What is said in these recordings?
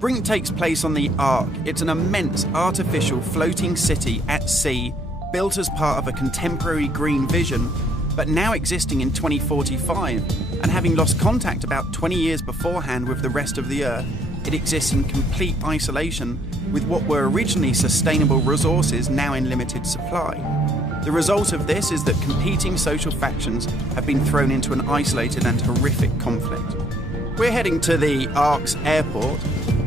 Brink takes place on the Ark. It's an immense artificial floating city at sea, built as part of a contemporary green vision, but now existing in 2045, and having lost contact about 20 years beforehand with the rest of the Earth, it exists in complete isolation with what were originally sustainable resources now in limited supply. The result of this is that competing social factions have been thrown into an isolated and horrific conflict. We're heading to the Ark's airport.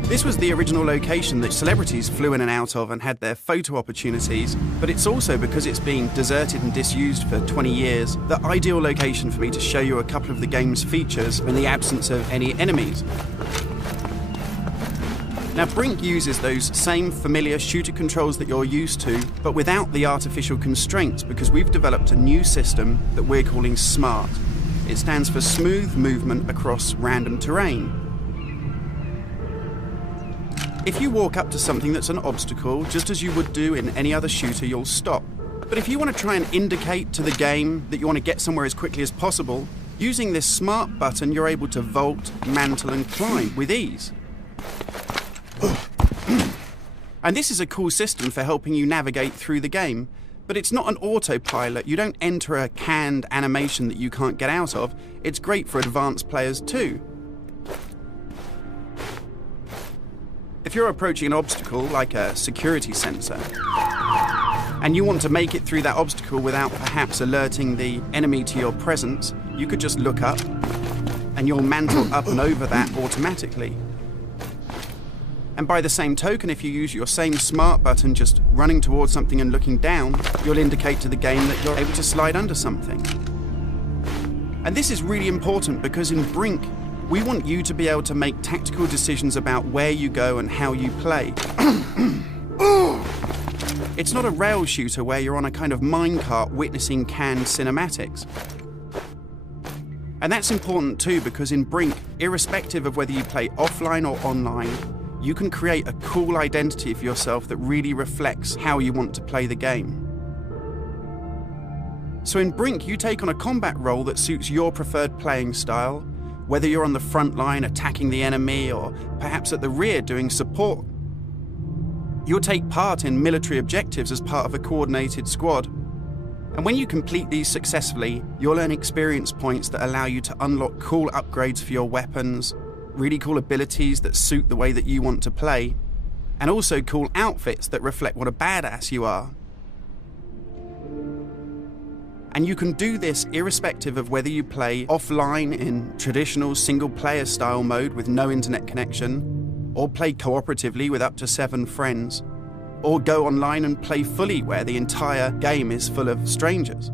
This was the original location that celebrities flew in and out of and had their photo opportunities, but it's also, because it's been deserted and disused for 20 years, the ideal location for me to show you a couple of the game's features in the absence of any enemies. Now, Brink uses those same familiar shooter controls that you're used to, but without the artificial constraints, because we've developed a new system that we're calling SMART. It stands for Smooth Movement Across Random Terrain. If you walk up to something that's an obstacle, just as you would do in any other shooter, you'll stop. But if you want to try and indicate to the game that you want to get somewhere as quickly as possible, using this SMART button, you're able to vault, mantle, and climb with ease. And this is a cool system for helping you navigate through the game, but it's not an autopilot. You don't enter a canned animation that you can't get out of. It's great for advanced players too. If you're approaching an obstacle like a security sensor, and you want to make it through that obstacle without perhaps alerting the enemy to your presence, you could just look up and you'll mantle up and over that automatically. And by the same token, if you use your same SMART button just running towards something and looking down, you'll indicate to the game that you're able to slide under something. And this is really important because in Brink, we want you to be able to make tactical decisions about where you go and how you play. It's not a rail shooter where you're on a kind of minecart witnessing canned cinematics. And that's important too, because in Brink, irrespective of whether you play offline or online, you can create a cool identity for yourself that really reflects how you want to play the game. So in Brink, you take on a combat role that suits your preferred playing style, whether you're on the front line attacking the enemy or perhaps at the rear doing support. You'll take part in military objectives as part of a coordinated squad. And when you complete these successfully, you'll earn experience points that allow you to unlock cool upgrades for your weapons, really cool abilities that suit the way that you want to play, and also cool outfits that reflect what a badass you are. And you can do this irrespective of whether you play offline in traditional single-player style mode with no internet connection, or play cooperatively with up to 7 friends, or go online and play fully where the entire game is full of strangers.